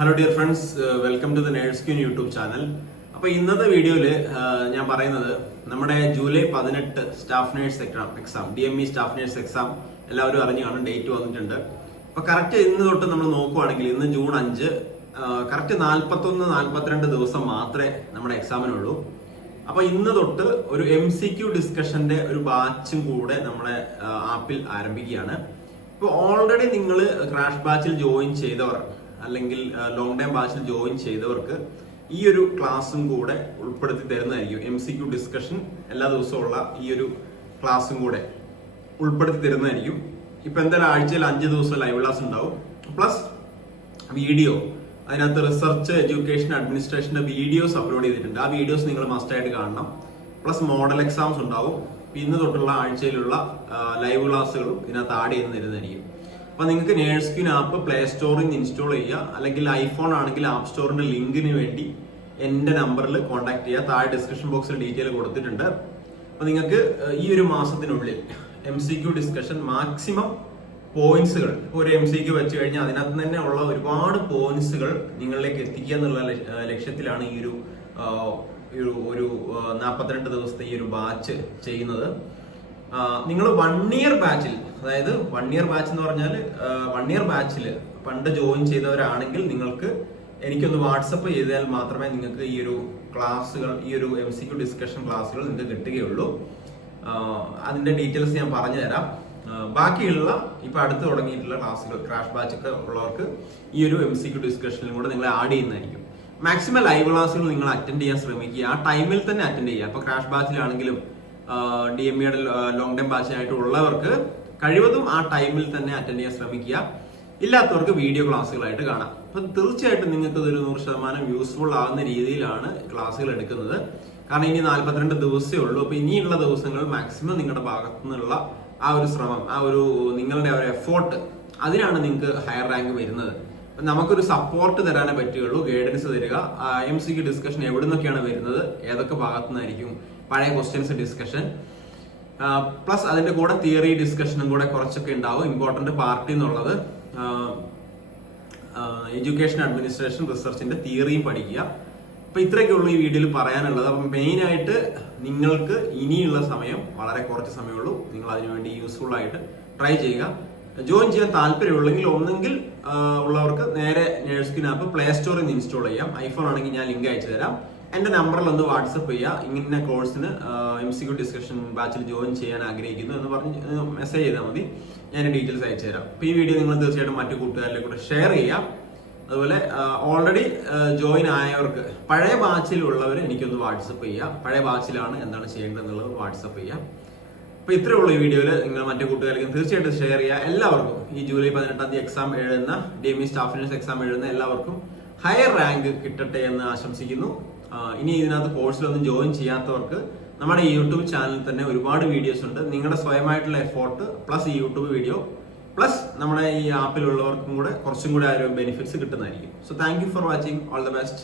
Hello dear friends welcome to the nurse queen YouTube channel അപ്പൊ ഇന്നത്തെ വീഡിയോയിൽ ഞാൻ പറയുന്നത് നമ്മുടെ ജൂലൈ പതിനെട്ട് staff nurse exam exam D M E staff nurse exam എല്ലാവരും അറിഞ്ഞു കാണും ഡേറ്റ് വന്നിട്ടുണ്ട്. അപ്പൊ കറക്റ്റ് ഇന്ന് തൊട്ട് നമ്മൾ നോക്കുവാണെങ്കിൽ ഇന്ന് ജൂൺ അഞ്ച് കറക്റ്റ് നാൽപ്പത്തൊന്ന് നാൽപ്പത്തിരണ്ട് ദിവസം മാത്രമേ നമ്മുടെ എക്സാമിനുള്ളൂ അപ്പൊ ഇന്ന് തൊട്ട് ഒരു എം സി ക്യു ഡിസ്കഷന്റെ ഒരു ബാച്ചും കൂടെ നമ്മുടെ ആപ്പിൽ ആരംഭിക്കുകയാണ്. ഇപ്പൊ ഓൾറെഡി നിങ്ങൾ ക്രാഷ് ബാച്ചിൽ ജോയിൻ ചെയ്തവർ അല്ലെങ്കിൽ ലോങ് ടൈം ബാച്ചിൽ ജോയിൻ ചെയ്തവർക്ക് ഈ ഒരു ക്ലാസ്സും കൂടെ ഉൾപ്പെടുത്തി തരുന്നതായിരിക്കും. എം സി ക്യു ഡിസ്കഷൻ എല്ലാ ദിവസവും ഉള്ള ഈ ഒരു ക്ലാസ്സും കൂടെ ഉൾപ്പെടുത്തി തരുന്നതായിരിക്കും. ഇപ്പൊ എന്തായാലും ആഴ്ചയിൽ അഞ്ച് ദിവസം ലൈവ് ക്ലാസ് ഉണ്ടാവും. പ്ലസ് വീഡിയോ അതിനകത്ത് റിസർച്ച് എഡ്യൂക്കേഷൻ അഡ്മിനിസ്ട്രേഷന്റെ വീഡിയോസ് അപ്ലോഡ് ചെയ്തിട്ടുണ്ട്. ആ വീഡിയോസ് നിങ്ങൾ മസ്റ്റായിട്ട് കാണണം. പ്ലസ് മോഡൽ എക്സാംസ് ഉണ്ടാവും. ഇന്ന് തൊട്ടുള്ള ആഴ്ചയിലുള്ള ലൈവ് ക്ലാസ്സുകളും ഇതിനകത്ത് ആഡ് ചെയ്ത് തരുന്നതായിരിക്കും. അപ്പൊ നിങ്ങൾക്ക് നേഴ്സ് ക്യൂൻ ആപ്പ് പ്ലേ സ്റ്റോറിൽ നിന്ന് ഇൻസ്റ്റാൾ ചെയ്യുക അല്ലെങ്കിൽ ഐഫോൺ ആണെങ്കിൽ ആപ്പ് സ്റ്റോറിന്റെ ലിങ്കിന് വേണ്ടി എന്റെ നമ്പറിൽ കോൺടാക്ട് ചെയ്യുക താഴെ ഡിസ്ക്രിപ്ഷൻ ബോക്സിൽ ഡീറ്റെയിൽ കൊടുത്തിട്ടുണ്ട്. അപ്പൊ നിങ്ങൾക്ക് ഈ ഒരു മാസത്തിനുള്ളിൽ M C Q discussion maximum പോയിന്റ്സുകൾ ഒരു എം സി ക്യു വെച്ച് കഴിഞ്ഞാൽ അതിനകത്ത് തന്നെ ഉള്ള ഒരുപാട് പോയിന്റ്സുകൾ നിങ്ങളിലേക്ക് എത്തിക്കുക എന്നുള്ള ലക്ഷ്യത്തിലാണ് ഈ ഒരു ഒരു നാൽപ്പത്തിരണ്ട് ദിവസത്തെ ഈ ഒരു ബാച്ച് ചെയ്യുന്നത്. നിങ്ങൾ വൺ ഇയർ ബാച്ചിൽ അതായത് വൺ ഇയർ ബാച്ച് എന്ന് പറഞ്ഞാൽ വൺ ഇയർ ബാച്ചിൽ പണ്ട് ജോയിൻ ചെയ്തവരാണെങ്കിൽ നിങ്ങൾക്ക് എനിക്കൊന്ന് വാട്സപ്പ് ചെയ്താൽ മാത്രമേ നിങ്ങൾക്ക് ഈ ഒരു ക്ലാസ്സുകൾ ഈ ഒരു എം സി ക്യു ഡിസ്കഷൻ ക്ലാസ്സുകൾ നിങ്ങൾക്ക് കിട്ടുകയുള്ളൂ. അതിന്റെ ഡീറ്റെയിൽസ് ഞാൻ പറഞ്ഞു തരാം ബാക്കിയുള്ള ഇപ്പൊ അടുത്ത് തുടങ്ങിയിട്ടുള്ള ക്ലാസ്സുകൾ ക്രാഷ് ബാച്ച് ഒക്കെ ഉള്ളവർക്ക് ഈ ഒരു എം സി ക്യു ഡിസ്കഷനിലും കൂടെ നിങ്ങൾ ആഡ് ചെയ്യുന്നതായിരിക്കും. മാക്സിമം ലൈവ് ക്ലാസ്സുകൾ നിങ്ങൾ അറ്റൻഡ് ചെയ്യാൻ ശ്രമിക്കുക. ആ ടൈമിൽ തന്നെ അറ്റൻഡ് ചെയ്യുക. ഇപ്പൊ ക്രാഷ് ബാച്ചിലാണെങ്കിലും ഡി എം ഇയുടെ ലോങ് ടൈം ബാച്ചിനായിട്ട് ഉള്ളവർക്ക് കഴിവതും ആ ടൈമിൽ തന്നെ അറ്റൻഡ് ചെയ്യാൻ ശ്രമിക്കുക. ഇല്ലാത്തവർക്ക് വീഡിയോ ക്ലാസ്സുകളായിട്ട് കാണാം. അപ്പൊ തീർച്ചയായിട്ടും നിങ്ങൾക്ക് ഇതൊരു നൂറ് ശതമാനം യൂസ്ഫുൾ ആകുന്ന രീതിയിലാണ് ക്ലാസ്സുകൾ എടുക്കുന്നത്. കാരണം ഇനി നാല്പത്തിരണ്ട് ദിവസമേ ഉള്ളൂ. അപ്പൊ ഇനിയുള്ള ദിവസങ്ങൾ മാക്സിമം നിങ്ങളുടെ ഭാഗത്തു നിന്നുള്ള ആ ഒരു ശ്രമം ആ ഒരു നിങ്ങളുടെ ഒരു എഫോർട്ട് അതിനാണ് നിങ്ങൾക്ക് ഹയർ റാങ്ക് വരുന്നത്. നമുക്കൊരു സപ്പോർട്ട് തരാനേ പറ്റുകയുള്ളൂ ഗൈഡൻസ് തരിക. എം സിക്ക് ഡിസ്കഷൻ എവിടെ നിന്നൊക്കെയാണ് വരുന്നത് ഏതൊക്കെ ഭാഗത്തുനിന്നായിരിക്കും പഴയ ക്വസ്റ്റ്യൻസ് ഡിസ്കഷൻ പ്ലസ് അതിന്റെ കൂടെ തിയറി ഡിസ്കഷനും കൂടെ കുറച്ചൊക്കെ ഉണ്ടാവും ഇമ്പോർട്ടന്റ് പാർട്ടി എന്നുള്ളത്. എഡ്യൂക്കേഷൻ അഡ്മിനിസ്ട്രേഷൻ റിസർച്ചിന്റെ തിയറിയും പഠിക്കുക. അപ്പൊ ഇത്രയൊക്കെ ഉള്ളൂ ഈ വീഡിയോയിൽ പറയാനുള്ളത്. അപ്പം മെയിൻ ആയിട്ട് നിങ്ങൾക്ക് ഇനിയുള്ള സമയം വളരെ കുറച്ച് സമയമുള്ളൂ. നിങ്ങൾ അതിനുവേണ്ടി യൂസ്ഫുൾ ആയിട്ട് ട്രൈ ചെയ്യുക. ജോയിൻ ചെയ്യാൻ താല്പര്യമുള്ളെങ്കിൽ ഒന്നെങ്കിൽ ഉള്ളവർക്ക് നേരെ നേഴ്സ്കിൻ ആപ്പ് പ്ലേ സ്റ്റോറിൽ നിന്ന് ഇൻസ്റ്റാൾ ചെയ്യാം. ഐഫോൺ ആണെങ്കിൽ ഞാൻ ലിങ്ക് അയച്ചു തരാം. എന്റെ നമ്പറിൽ ഒന്ന് വാട്സപ്പ് ചെയ്യുക ഇങ്ങനെ കോഴ്സിന് എം സി ക്യു ഡിസ്കഷൻ ബാച്ചിൽ ജോയിൻ ചെയ്യാൻ ആഗ്രഹിക്കുന്നു എന്ന് പറഞ്ഞ് മെസ്സേജ് ചെയ്താൽ മതി. ഞാൻ ഡീറ്റെയിൽസ് അയച്ചു തരാം. അപ്പൊ ഈ വീഡിയോ നിങ്ങൾ തീർച്ചയായിട്ടും മറ്റു കൂട്ടുകാരിലേക്ക് കൂടെ ഷെയർ ചെയ്യാം. അതുപോലെ ഓൾറെഡി ജോയിൻ ആയവർക്ക് പഴയ ബാച്ചിലുള്ളവർ എനിക്കൊന്ന് വാട്സപ്പ് ചെയ്യാം. പഴയ ബാച്ചിലാണ് എന്താണ് ചെയ്യേണ്ടത് എന്നുള്ളത് വാട്സപ്പ് ചെയ്യാം. അപ്പൊ ഇത്രേ ഉള്ളൂ ഈ വീഡിയോയിൽ നിങ്ങൾ മറ്റു കൂട്ടുകാർക്കും തീർച്ചയായിട്ടും ഷെയർ ചെയ്യുക. എല്ലാവർക്കും ഈ ജൂലൈ പതിനെട്ടാം തീയതി എക്സാം എഴുതുന്ന ഡി എം സ്റ്റാഫ് എക്സാം എഴുതുന്ന എല്ലാവർക്കും ഹയർ റാങ്ക് കിട്ടട്ടെ എന്ന് ആശംസിക്കുന്നു. ഇനി ഇതിനകത്ത് കോഴ്സിലൊന്നും ജോയിൻ ചെയ്യാത്തവർക്ക് നമ്മുടെ യൂട്യൂബ് ചാനലിൽ തന്നെ ഒരുപാട് വീഡിയോസ് ഉണ്ട്. നിങ്ങളുടെ സ്വയമായിട്ടുള്ള എഫോർട്ട് പ്ലസ് ഈ യൂട്യൂബ് വീഡിയോ പ്ലസ് നമ്മുടെ ഈ ആപ്പിലുള്ളവർക്കും കൂടെ കുറച്ചും കൂടെ ആ ഒരു ബെനിഫിറ്റ്സ് കിട്ടുന്നതായിരിക്കും. So thank you for watching all the best